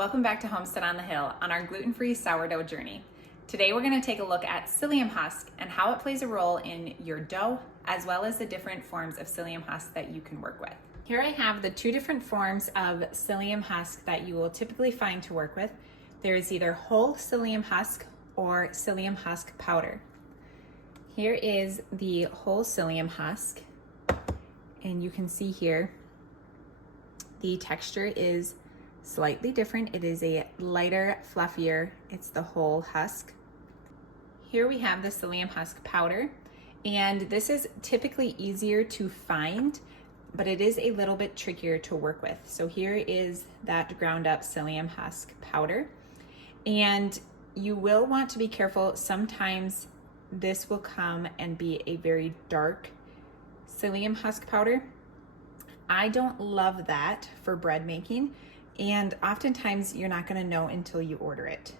Welcome back to Homestead on the Hill on our gluten-free sourdough journey. Today we're going to take a look at psyllium husk and how it plays a role in your dough, as well as the different forms of psyllium husk that you can work with. Here I have the two different forms of psyllium husk that you will typically find to work with. There is either whole psyllium husk or psyllium husk powder. Here is the whole psyllium husk, and you can see here the texture is slightly different. It is a lighter, fluffier, it's the whole husk. Here we have the psyllium husk powder, and this is typically easier to find, but it is a little bit trickier to work with. So here is that ground up psyllium husk powder, and you will want to be careful. Sometimes this will come and be a very dark psyllium husk powder. I don't love that for bread making, and oftentimes you're not going to know until you order it.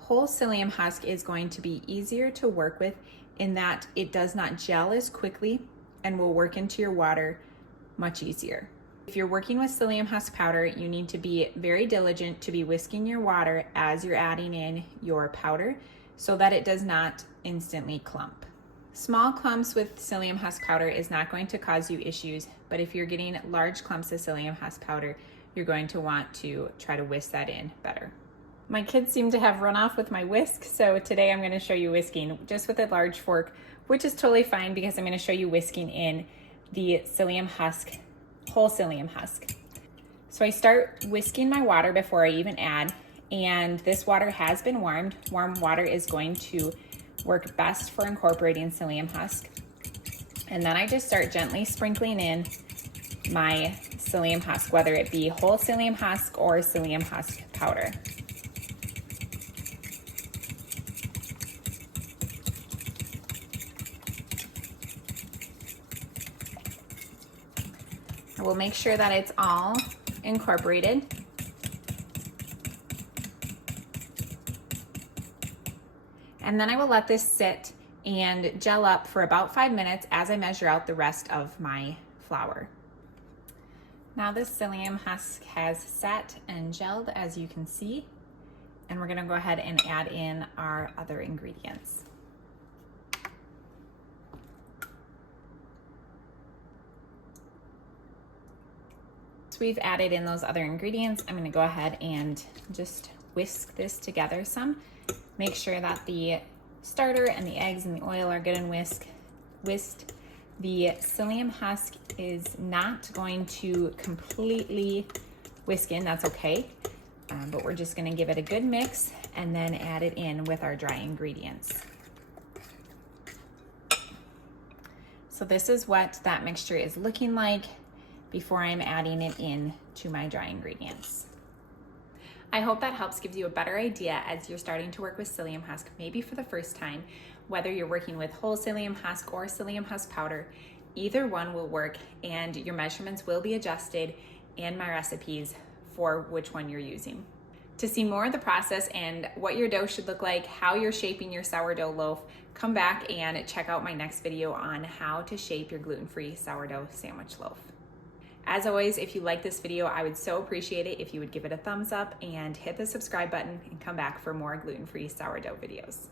Whole psyllium husk is going to be easier to work with in that it does not gel as quickly and will work into your water much easier. If you're working with psyllium husk powder, you need to be very diligent to be whisking your water as you're adding in your powder so that it does not instantly clump. Small clumps with psyllium husk powder is not going to cause you issues, but if you're getting large clumps of psyllium husk powder, you're going to want to try to whisk that in better. My kids seem to have run off with my whisk, so today I'm going to show you whisking just with a large fork, which is totally fine because I'm going to show you whisking in the psyllium husk, whole psyllium husk. So I start whisking my water before I even add, and this water has been warmed. Warm water is going to work best for incorporating psyllium husk. And then I just start gently sprinkling in my psyllium husk, whether it be whole psyllium husk or psyllium husk powder. I will make sure that it's all incorporated. And then I will let this sit and gel up for about 5 minutes as I measure out the rest of my flour. Now this psyllium husk has set and gelled, as you can see, and we're gonna go ahead and add in our other ingredients. So we've added in those other ingredients. I'm gonna go ahead and just whisk this together some. Make sure that the starter and the eggs and the oil are good and whisked. The psyllium husk is not going to completely whisk in, that's okay, but we're just gonna give it a good mix and then add it in with our dry ingredients. So this is what that mixture is looking like before I'm adding it in to my dry ingredients. I hope that helps give you a better idea as you're starting to work with psyllium husk, maybe for the first time. Whether you're working with whole psyllium husk or psyllium husk powder, either one will work, and your measurements will be adjusted in my recipes for which one you're using. To see more of the process and what your dough should look like, how you're shaping your sourdough loaf, come back and check out my next video on how to shape your gluten-free sourdough sandwich loaf. As always, if you like this video, I would so appreciate it if you would give it a thumbs up and hit the subscribe button and come back for more gluten-free sourdough videos.